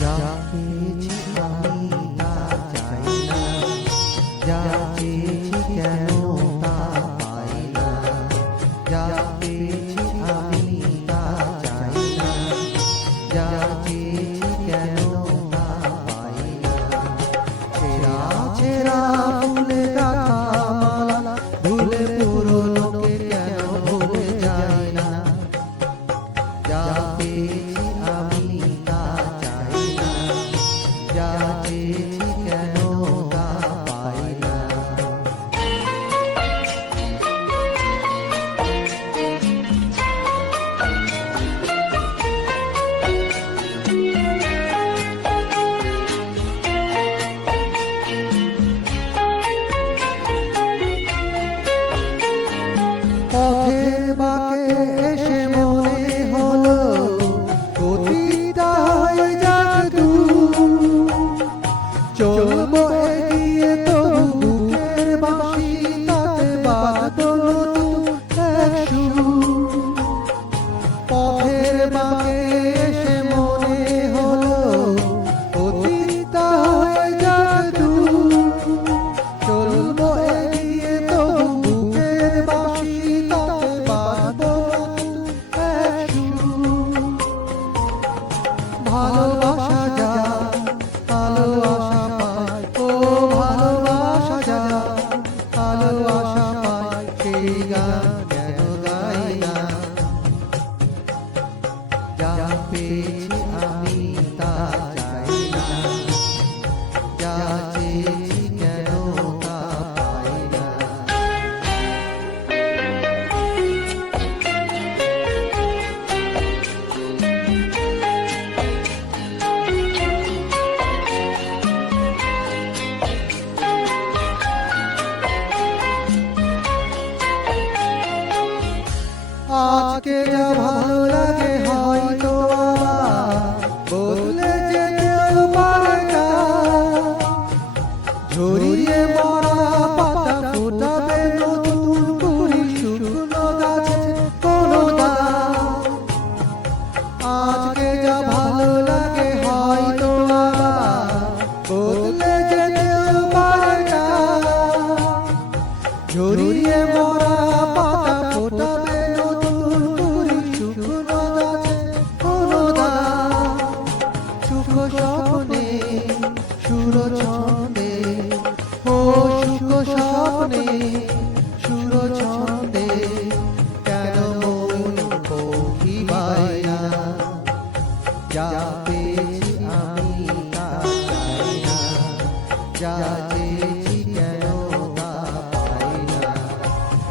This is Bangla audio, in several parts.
যা পেয়েছি আমি তা চাই না, যা চেয়েছি কেন তা পাই না। যা পেয়েছি আমি তা চাই না, যা চেয়েছি কেন তা পাই না। ছেঁড়া ছেঁড়া ফুলে গাঁথা মালা, ভুলে পুরনোকে কেন ভুলে যাই না। যা পেয়েছি আমি তা চাই না, যা চেয়েছি কেন তা পাই না। পথের বাঁকে এসে মনে হলো অতীতটা হয়ে যাক দূর। চলবো এগিয়ে তবু বুকের বাঁশি তাতে বাঁধবো নতুন এক সুর। পথের বাঁকে এসে মনে হলো অতীতটা হয়ে যাক দূর। চলবো এগিয়ে তবু বুকের বাঁশি তাতে বাঁধবো নতুন এক সুর। ভালোবাসা যা আলো আশা পায়, ও ভালোবাসা যা আলো আশা পায়, সেই গান কেন গাই না। যা পেয়েছি আমি তা চাই না, যা চেয়েছি কেন তা পাই না। আজকে যা ভালো লাগে হয়তো আবার বদলে যেতেও পারে না। ঝরিয়ে মরা পাতা ফোটাবে নতুন কুড়ি শুকনো গাছে কোনো দাগ। আজকে যা ভালো লাগে হয়তো আবার বদলে যেতেও পারে না। ঝরিয়ে মরা পাতা ফোটাবে নতুন কুড়ি শুকনো গাছে কোনো দাগ। সুখ স্বপ্নে সুর ছন্দে, ও সুখ স্বপ্নে সুর ছন্দে, কেন মন পৌঁছিবাই না। যা পেয়েছি আমি তা চাই না, যা চেয়েছি কেন তা পাই না।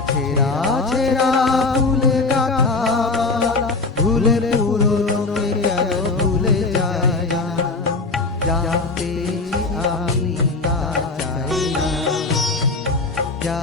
ছেঁড়া ছেঁড়া ফুলে গাঁথা মালা, ভুলে পুরনোকে কেন ভুলে যাই না। যা পেয়েছি আমি তা চাই না, যা